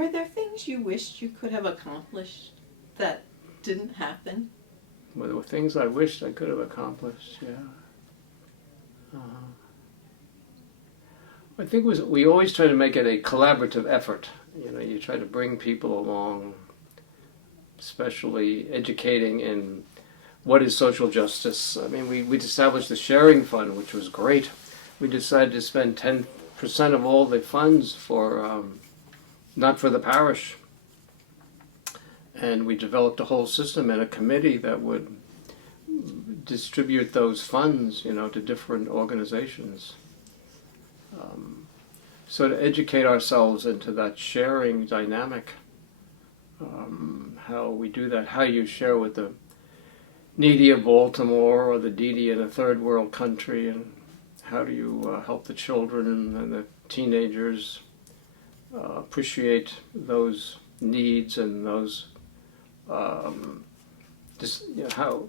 Were there things you wished you could have accomplished that didn't happen? Well, there were things I wished I could have accomplished, yeah. I think we always try to make it a collaborative effort. You know, you try to bring people along, especially educating in what is social justice. I mean, we established the sharing fund, which was great. We decided to spend 10% of all the funds for, not for the parish. And we developed a whole system and a committee that would distribute those funds, you know, to different organizations. So to educate ourselves into that sharing dynamic, how we do that, how you share with the needy of Baltimore or the needy in a third world country, and how do you help the children and the teenagers appreciate those needs and those, just, you know,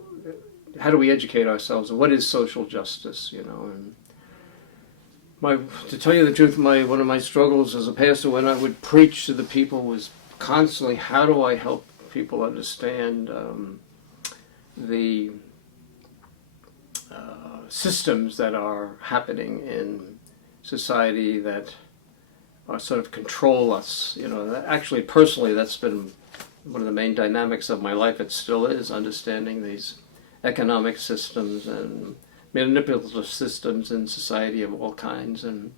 how do we educate ourselves? What is social justice, you know? And to tell you the truth, one of my struggles as a pastor when I would preach to the people was constantly, how do I help people understand the systems that are happening in society that are sort of control us. You know, actually, personally, that's been one of the main dynamics of my life. It still is, understanding these economic systems and manipulative systems in society of all kinds. And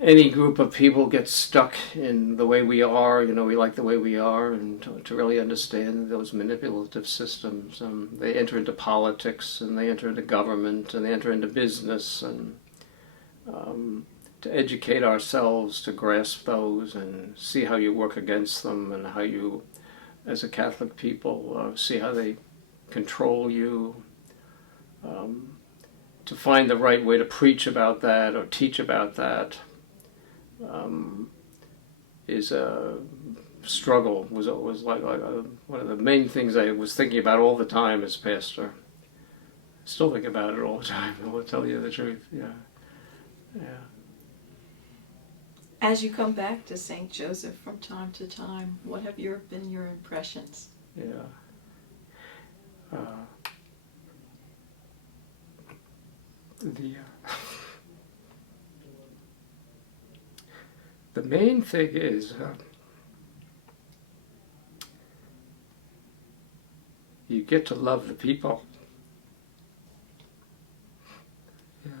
any group of people gets stuck in the way we are, you know, we like the way we are, and to really understand those manipulative systems, they enter into politics, and they enter into government, and they enter into business, and to educate ourselves to grasp those and see how you work against them, and how you, as a Catholic people, see how they control you, to find the right way to preach about that or teach about that. Is a struggle, was like one of the main things I was thinking about all the time as pastor. I still think about it all the time, I will tell you the truth, yeah. As you come back to St. Joseph from time to time, what have been your impressions? Yeah. The main thing is you get to love the people. Yeah.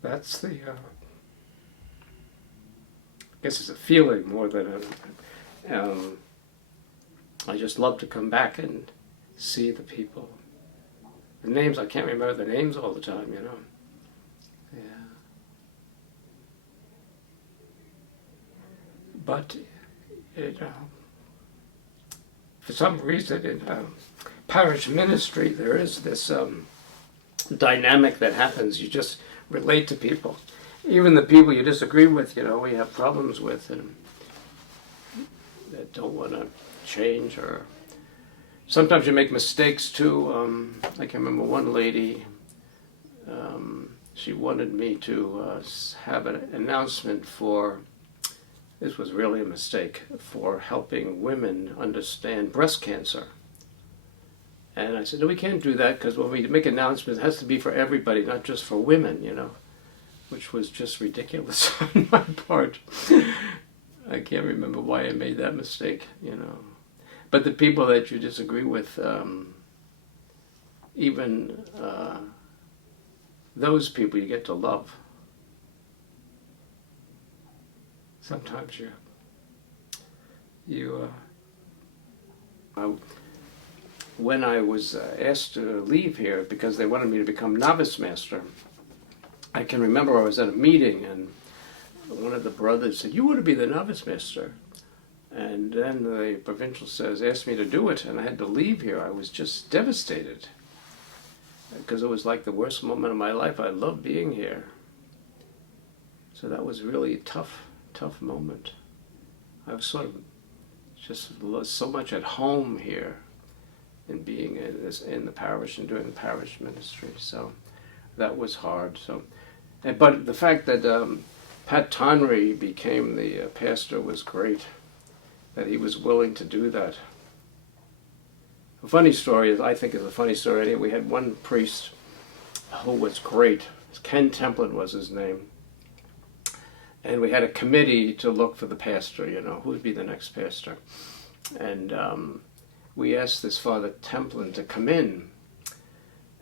That's the, I guess it's a feeling more than I just love to come back and see the people. The names, I can't remember the names all the time, you know. Yeah. But for some reason in parish ministry there is this dynamic that happens. You just relate to people. Even the people you disagree with, you know, we have problems with, and that don't want to change, or sometimes you make mistakes too. I can remember one lady, she wanted me to have an announcement for, this was really a mistake, for helping women understand breast cancer. And I said, no, we can't do that, because when we make announcements, it has to be for everybody, not just for women, you know, which was just ridiculous on my part. I can't remember why I made that mistake, you know. But the people that you disagree with, even those people you get to love. Sometimes when I was asked to leave here because they wanted me to become novice master, I can remember I was at a meeting and one of the brothers said, "You want to be the novice master?" And then the provincial asked me to do it, and I had to leave here. I was just devastated because it was like the worst moment of my life. I loved being here. So that was really a tough moment. I was sort of just so much at home here in being in the parish and doing the parish ministry. So that was hard. So, but the fact that Pat Tonry became the pastor was great, that he was willing to do that. A funny story, I think is a funny story. We had one priest who was great. Ken Templin was his name. And we had a committee to look for the pastor, who would be the next pastor. And we asked this Father Templin to come in.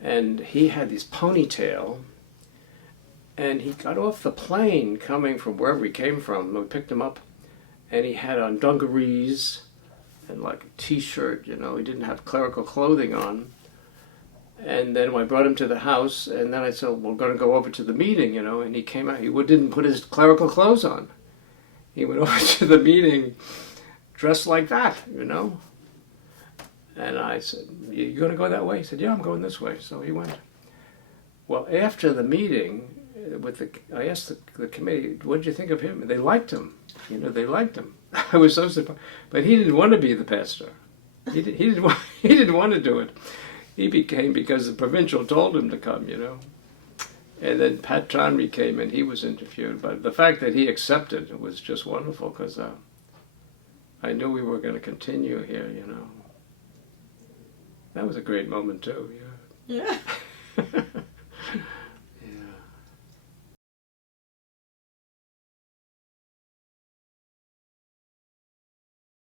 And he had this ponytail. And he got off the plane coming from wherever he came from. We picked him up. And he had on dungarees and like a t-shirt, he didn't have clerical clothing on. And then I brought him to the house, and then I said, we're going to go over to the meeting, and he came out. He didn't put his clerical clothes on. He went over to the meeting dressed like that, And I said, you going to go that way? He said, yeah, I'm going this way. So he went. Well, after the meeting, I asked the committee, what did you think of him? And they liked him. They liked him. I was so surprised. But he didn't want to be the pastor. He didn't want to do it. He became because the provincial told him to come, And then Pat Tonry came and he was interviewed. But the fact that he accepted was just wonderful because I knew we were going to continue here, That was a great moment too, Yeah.